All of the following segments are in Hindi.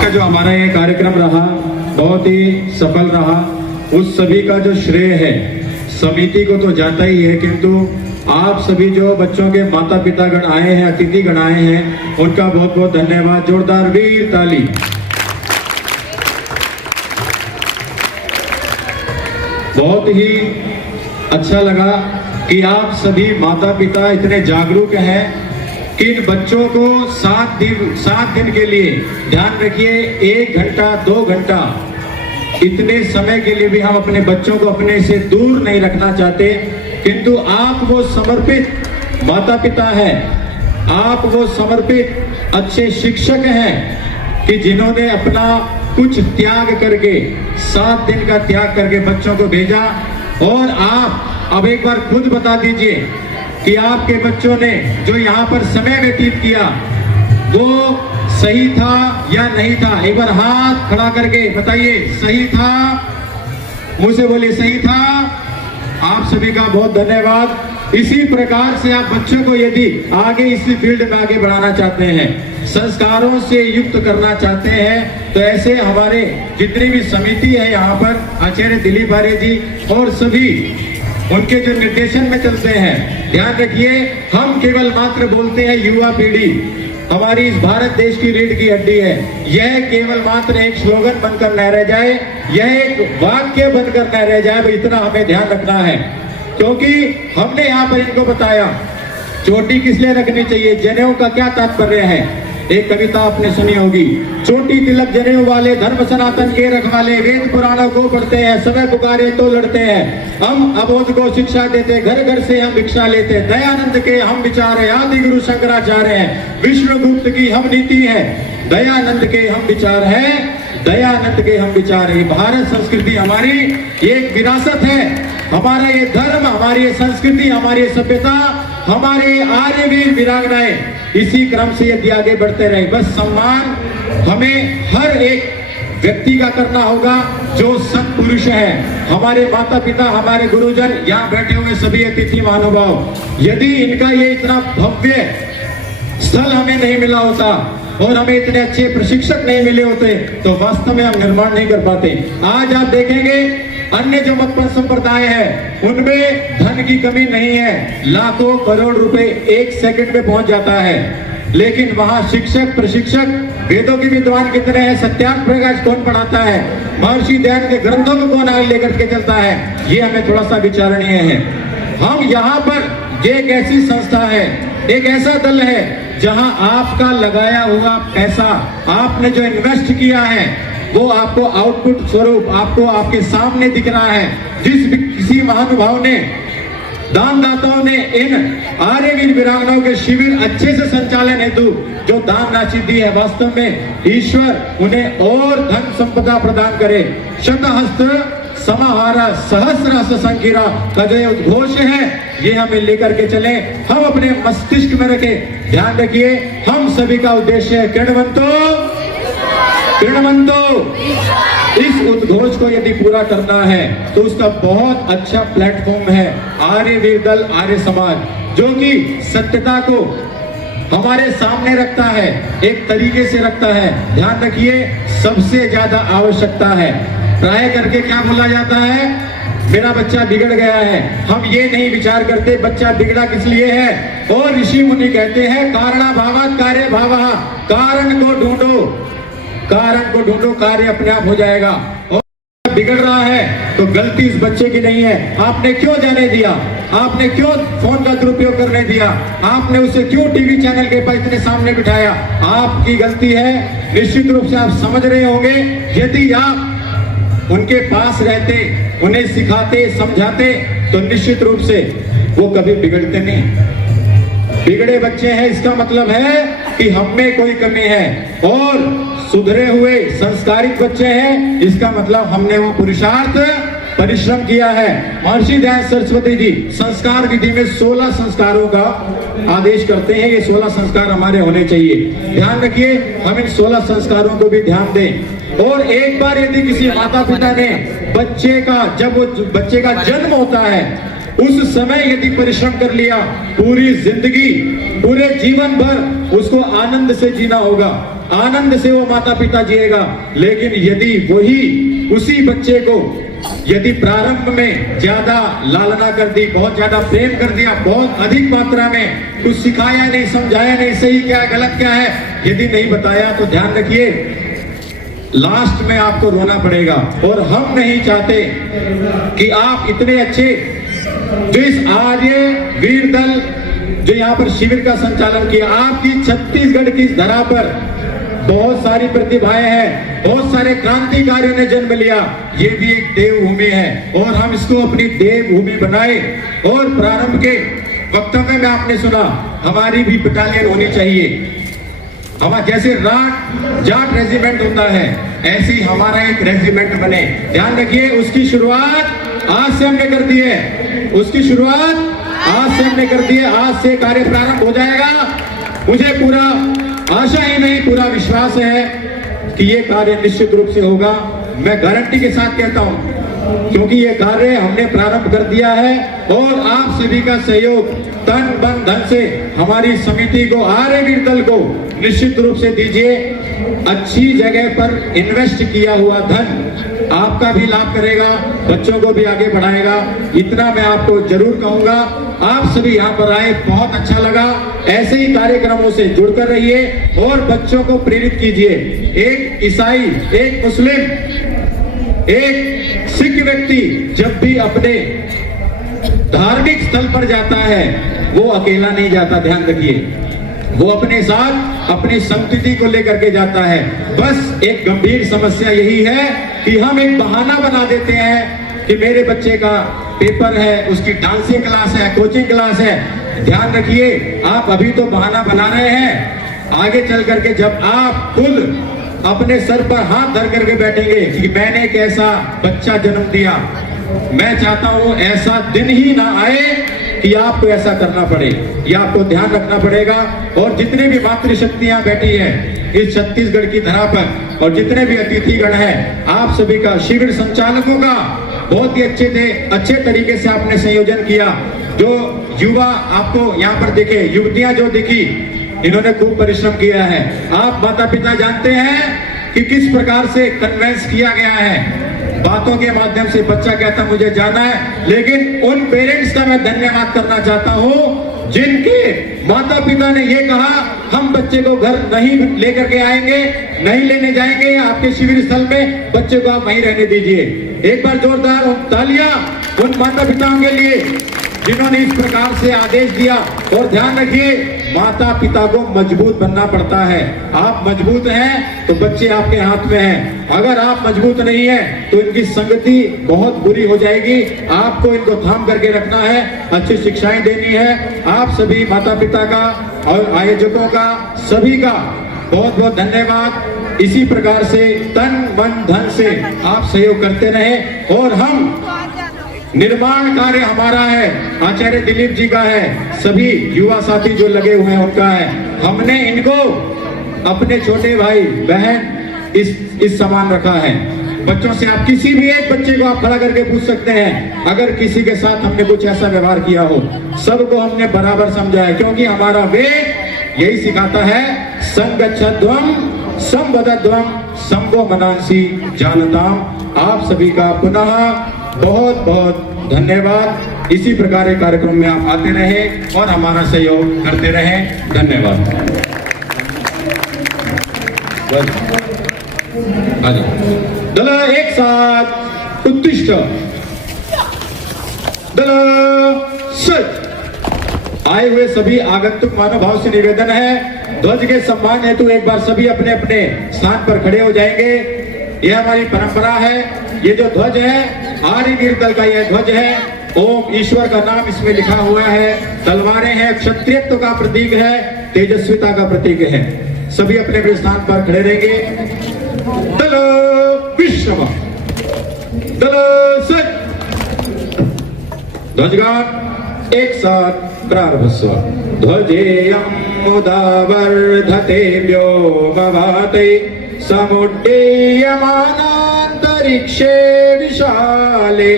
का जो हमारा ये कार्यक्रम रहा बहुत ही सफल रहा। उस सभी का जो श्रेय है समिति को तो जाता ही है, किंतु आप सभी जो बच्चों के माता पिता गण आए हैं, अतिथि गण आए हैं, उनका बहुत बहुत धन्यवाद। जोरदार वीर ताली। बहुत ही अच्छा लगा कि आप सभी माता पिता इतने जागरूक हैं कि इन बच्चों को 7 दिन के लिए, ध्यान रखिए 1 घंटा 2 घंटा, इतने समय के लिए भी हम अपने बच्चों को अपने से दूर नहीं रखना चाहते, किंतु आप वो समर्पित माता पिता हैं, आप वो समर्पित अच्छे शिक्षक हैं कि जिन्होंने अपना कुछ त्याग करके 7 दिन का त्याग करके बच्चों को भेजा। और आप अब एक बार खुद बता दीजिए कि आपके बच्चों ने जो यहाँ पर समय व्यतीत किया वो सही था या नहीं था। एक बार हाथ खड़ा करके बताइए, सही था? मुझसे बोलिए, सही था? आप सभी का बहुत धन्यवाद। इसी प्रकार से आप बच्चों को यदि आगे इसी फील्ड में आगे बढ़ाना चाहते हैं, संस्कारों से युक्त करना चाहते हैं, तो ऐसे हमारे जितनी भी समिति है यहाँ पर, आचार्य दिलीप आर्य जी और सभी उनके जो निर्देशन में चलते हैं, ध्यान रखिए हम केवल मात्र बोलते हैं युवा पीढ़ी हमारी इस भारत देश की रीढ़ की हड्डी है। यह केवल मात्र एक स्लोगन बनकर न रह जाए, यह एक वाक्य बनकर न रह जाए, इतना हमें ध्यान रखना है। क्योंकि हमने यहाँ पर इनको बताया चोटी किस लिए रखनी चाहिए, जनेऊ का क्या तात्पर्य है। एक कविता आपने सुनी होगी, चोटी तिलक जनेऊ वाले धर्म सनातन के रखवाले, वेद पुराणों को पढ़ते हैं, समय पुकारे तो लड़ते हैं, हम अबोध को शिक्षा देते, घर घर से हम भिक्षा लेते, दयानंद के हम विचार है, आदि गुरु शंकराचार्य हैं, विष्णुगुप्त की हम नीति है, दयानंद के हम विचार है, दयानंद के हम विचार है। भारत संस्कृति हमारी एक विरासत है, हमारा ये धर्म, हमारी ये संस्कृति, हमारी सभ्यता, हमारे आर्यवीर वीरांगनाएं इसी क्रम से यदि आगे बढ़ते रहे, बस सम्मान हमें हर एक व्यक्ति का करना होगा जो सत्पुरुष है, हमारे माता पिता, हमारे गुरुजन, यहाँ बैठे हुए सभी अतिथि महानुभाव। यदि इनका ये इतना भव्य स्थल हमें नहीं मिला होता और हमें इतने अच्छे प्रशिक्षक नहीं मिले होते तो वास्तव में हम निर्माण नहीं कर पाते। आज आप देखेंगे अन्य जो मत संप्रदाय है उनमें धन की कमी नहीं है, लाखों करोड़ रुपए 1 सेकंड में पहुंच जाता है, लेकिन वहां शिक्षक प्रशिक्षक वेदों के विद्वान कितने हैं, सत्यार्थ प्रकाश कौन पढ़ाता है, महर्षि दयानंद के ग्रंथों को कौन आगे लेकर के चलता है, ये हमें थोड़ा सा विचारणीय है। हम यहाँ पर ये एक ऐसी संस्था है, एक ऐसा दल है जहां आपका लगाया हुआ पैसा, आपने जो इन्वेस्ट किया है वो आपको आउटपुट स्वरूप आपको आपके सामने दिख रहा है। जिस किसी महानुभाव ने, दानदाताओं ने इन आर्यवीर वीरांगनाओं के शिविर अच्छे से संचालन हेतु जो दान राशि दी है, वास्तव में ईश्वर उन्हें और धन संपदा प्रदान करे। शतहस्त समाहारा सहस्र संकीरा का जो उद्घोष है ये हमें लेकर के चले, हम अपने मस्तिष्क में रखे। ध्यान रखिए हम सभी का उद्देश्य है कृणवंतो, इस उद्घोष को यदि पूरा करना है तो उसका बहुत अच्छा प्लेटफॉर्म है आर्यवीर दल, आर्य समाज, जो कि सत्यता को हमारे सामने रखता है, एक तरीके से रखता है। ध्यान रखिए सबसे ज्यादा आवश्यकता है, प्राय करके क्या बोला जाता है, मेरा बच्चा बिगड़ गया है। हम ये नहीं विचार करते बच्चा बिगड़ा किस लिए है, और ऋषि मुनि कहते हैं कारणा भावात कार्य भावः, कारण को ढूंढो, कारण को ढूंढो, कार्य अपने आप हो जाएगा। और बिगड़ रहा है तो गलती इस बच्चे की नहीं है, आपने क्यों जाने दिया, आपने क्यों फोन का दुरुपयोग करने दिया, आपने उसे क्यों टीवी चैनल के पास इतने सामने बिठाया, आपकी गलती है। निश्चित रूप से आप समझ रहे होंगे यदि आप उनके पास रहते, उन्हें सिखाते, समझाते तो निश्चित रूप से वो कभी बिगड़ते नहीं। बिगड़े बच्चे हैं इसका मतलब है कि हम में कोई कमी है, और सुधरे हुए संस्कारित बच्चे हैं इसका मतलब हमने वो पुरुषार्थ परिश्रम किया है। महर्षि दयानंद सरस्वती जी संस्कार विधि में 16 संस्कारों का आदेश करते हैं, ये 16 संस्कार हमारे होने चाहिए। ध्यान रखिए हम इन 16 संस्कारों को भी ध्यान दें। और एक बार यदि किसी माता पिता ने बच्चे का, जब वो बच्चे का जन्म होता है उस समय यदि परिश्रम कर लिया, पूरी जिंदगी, पूरे जीवन भर उसको आनंद से जीना होगा, आनंद से वो माता पिता जिएगा। लेकिन यदि वही उसी बच्चे को यदि प्रारंभ में ज्यादा लालना कर दी, बहुत ज्यादा प्रेम कर दिया, बहुत अधिक मात्रा में कुछ सिखाया नहीं, समझाया नहीं, सही क्या है गलत क्या है यदि नहीं बताया, तो ध्यान रखिए लास्ट में आपको रोना पड़ेगा। और हम नहीं चाहते कि आप इतने अच्छे जो इस आर्य वीर दल जो यहाँ पर शिविर का संचालन किया, आपकी छत्तीसगढ़ की इस धरा पर बहुत सारी प्रतिभाएं हैं, बहुत सारे क्रांतिकारियों ने जन्म लिया। ये भी एक देवभूमि है और हम इसको अपनी देवभूमि बनाए। और प्रारंभ के वक्तव्य में आपने सुना हमारी भी बटालियन होनी चाहिए। हमारा जैसे जाट रेजिमेंट होता है, ऐसे ही हमारा एक रेजिमेंट बने। ध्यान रखिए उसकी शुरुआत आज से हमने कर दी है, उसकी शुरुआत आज से हमने कर दी है। आज से कार्य प्रारंभ हो जाएगा। मुझे पूरा आशा ही नहीं, पूरा विश्वास है कि ये कार्य निश्चित रूप से होगा। मैं गारंटी के साथ कहता हूं, क्योंकि ये कार्य हमने प्रारंभ कर दिया है और आप सभी का सहयोग तन मन धन से हमारी समिति को, आर्य वीर दल को निश्चित रूप से दीजिए। अच्छी जगह पर इन्वेस्ट किया हुआ धन आपका भी लाभ करेगा, बच्चों को भी आगे बढ़ाएगा। इतना मैं आपको जरूर कहूंगा। आप सभी यहाँ पर आए, बहुत अच्छा लगा। ऐसे ही कार्यक्रमों से जुड़कर रहिए और बच्चों को प्रेरित कीजिए। एक ईसाई, एक मुस्लिम, एक सिख व्यक्ति जब भी अपने धार्मिक स्थल पर जाता है वो अकेला नहीं जाता। ध्यान रखिए, वो अपने साथ अपनी संस्कृति को लेकर के जाता है। बस एक गंभीर समस्या यही है कि हम एक बहाना बना देते हैं कि मेरे बच्चे का पेपर है, उसकी डांसिंग क्लास है, कोचिंग क्लास है। ध्यान रखिए, आप अभी तो बहाना बना रहे हैं। आगे चल करके जब आप खुद अपने सर पर हाथ धर करके बैठेंगे कि मैंने एक ऐसा बच्चा जन्म दिया, मैं चाहता हूं ऐसा दिन ही ना आए कि आपको ऐसा करना पड़े। ये आपको ध्यान रखना पड़ेगा। और जितने भी मातृशक्तियां बैठी हैं इस छत्तीसगढ़ की धरा पर और जितने भी अतिथिगण हैं, आप सभी का, शिविर संचालकों का बहुत ही अच्छे तरीके से आपने संयोजन किया। जो युवा आपको यहाँ पर दिखे, युवतियां जो दिखी, इन्होंने खूब परिश्रम किया है। आप माता पिता जानते हैं कि किस प्रकार से कन्वेंस किया गया है। बातों के माध्यम से बच्चा कहता मुझे जाना है, लेकिन उन पेरेंट्स का मैं धन्यवाद करना चाहता हूं जिनके माता पिता ने ये कहा हम बच्चे को घर नहीं लेकर के आएंगे, नहीं लेने जाएंगे आपके शिविर स्थल में, बच्चे को आप वहीं रहने दीजिए। एक बार जोरदार तालियां उन माता पिताओं के लिए जिन्होंने इस प्रकार से आदेश दिया। और ध्यान रखिए, माता पिता को मजबूत बनना पड़ता है। आप मजबूत हैं तो बच्चे आपके हाथ में हैं। अगर आप मजबूत नहीं हैं तो इनकी संगति बहुत बुरी हो जाएगी। आपको इनको थाम करके रखना है, अच्छी शिक्षाएं देनी है। आप सभी माता पिता का और आयोजकों का, सभी का बहुत बहुत धन्यवाद। इसी प्रकार से तन मन धन से आप सहयोग करते रहे। और हम निर्माण कार्य हमारा है, आचार्य दिलीप जी का है, सभी युवा साथी जो लगे हुए हैं उनका है। हमने इनको अपने छोटे भाई बहन इस समान रखा है। बच्चों से आप किसी भी एक बच्चे को आप खड़ा करके पूछ सकते हैं, अगर किसी के साथ हमने कुछ ऐसा व्यवहार किया हो, सबको हमने बराबर समझा है। क्योंकि हमारा वेद यही सिखाता है, संगच्छध्वम संवदध्वम संगो मनांसी जानताम। आप सभी का पुनः बहुत बहुत धन्यवाद। इसी प्रकार के कार्यक्रम में आप आते रहे और हमारा सहयोग करते रहे। धन्यवाद। दल एक साथ उत्तिष्ठ, दल सच। आए हुए सभी आगंतुक मानव भाव से निवेदन है, ध्वज के सम्मान हेतु एक बार सभी अपने अपने स्थान पर खड़े हो जाएंगे। यह हमारी परंपरा है। ये जो ध्वज है आर्य वीर दल का यह ध्वज है। ओम ईश्वर का नाम इसमें लिखा हुआ है। तलवारें हैं, क्षत्रियत्व का प्रतीक है, तेजस्विता का प्रतीक है। सभी अपने अपने स्थान पर खड़े रहेंगे। दल विश्व, दल सच। ध्वजगान एक साथ प्रारभस्व। ध्वजेयं मुदा वर्धते व्योमवाते समुड्डीयमानान्तरिक्षे विशाले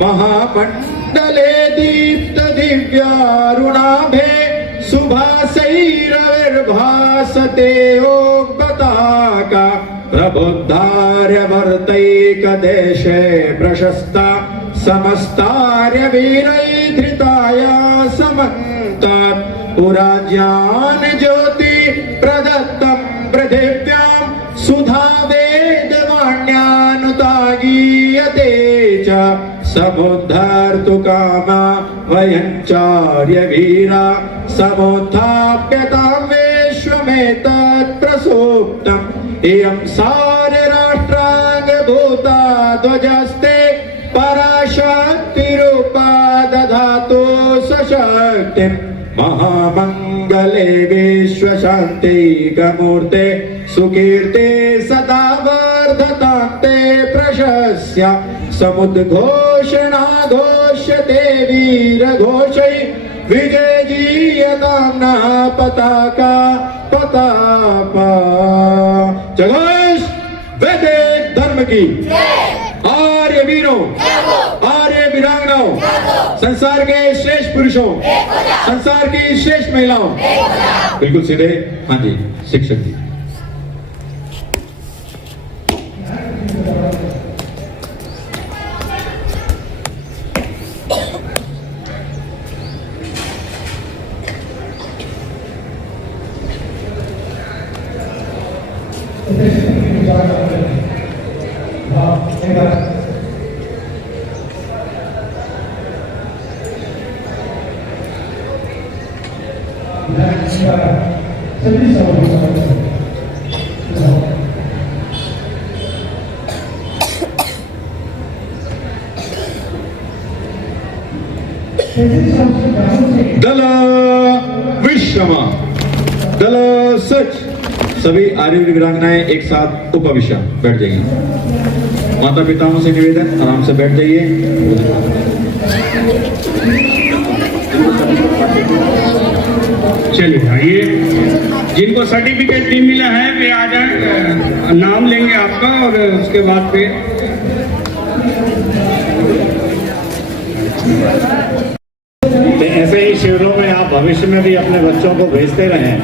महामण्डले मण्डले दीप्त दिव्यारुणाभे सुभासैरविर्भासते ॐ पताका प्रबुद्धार्यवर्तैकदेशे प्रशस्ता समस्तार्यवीरैर्धृताया समन्तात् पुराज्ञान ज्योति प्रदत्तं पृथिव्यां सुधा वेदवाण्यानुतागीयते च समुद्धर्तु कामा वयञ्चार्य वीरा समुत्थाप्यतां विश्वमेतत् प्रसूक्तम् इयं सारराष्ट्राङ्गभूता ध्वजस्ते पराशक्तिरूपा दधातु सशक्तिम् महामंगले विश्वशान्तिकमूर्ते सुकीर्ते सदा वर्धतान्ते प्रशस्य समुद्घोषणा घोष्यते वीरघोषै विजयजीयतां नः पताका पतापा। जगोष वैदिक धर्म की, आर्य वीरों, आर्य वीरांगनाओं, संसार के श्रेष्ठ पुरुषों, संसार की श्रेष्ठ महिलाओं, बिल्कुल सीधे। हाँ जी, शिक्षक जी। दल विश्रमा, दल सच। सभी आर्य वीरांगनाएं एक साथ उपविष्ट बैठ जाइए। माता पिताओं से निवेदन, आराम से बैठ जाइए। चलिए आइए, जिनको सर्टिफिकेट नहीं मिला है वे आ जाए, नाम लेंगे आपका और उसके बाद फिर ऐसे ही शिविरों में आप भविष्य में भी अपने बच्चों को भेजते रहें।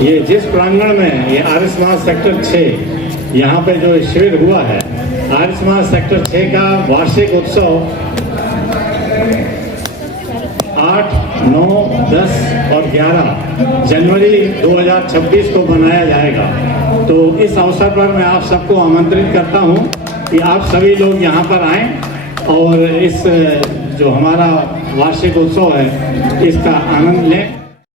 ये जिस प्रांगण में ये आर्य समाज सेक्टर 6 यहाँ पे जो शिविर हुआ है, आर्य समाज सेक्टर 6 का वार्षिक उत्सव 8, 9, 10 और 11 जनवरी 2026 को मनाया जाएगा। तो इस अवसर पर मैं आप सबको आमंत्रित करता हूँ कि आप सभी लोग यहाँ पर आएं और इस जो हमारा वार्षिक उत्सव है इसका आनंद लें।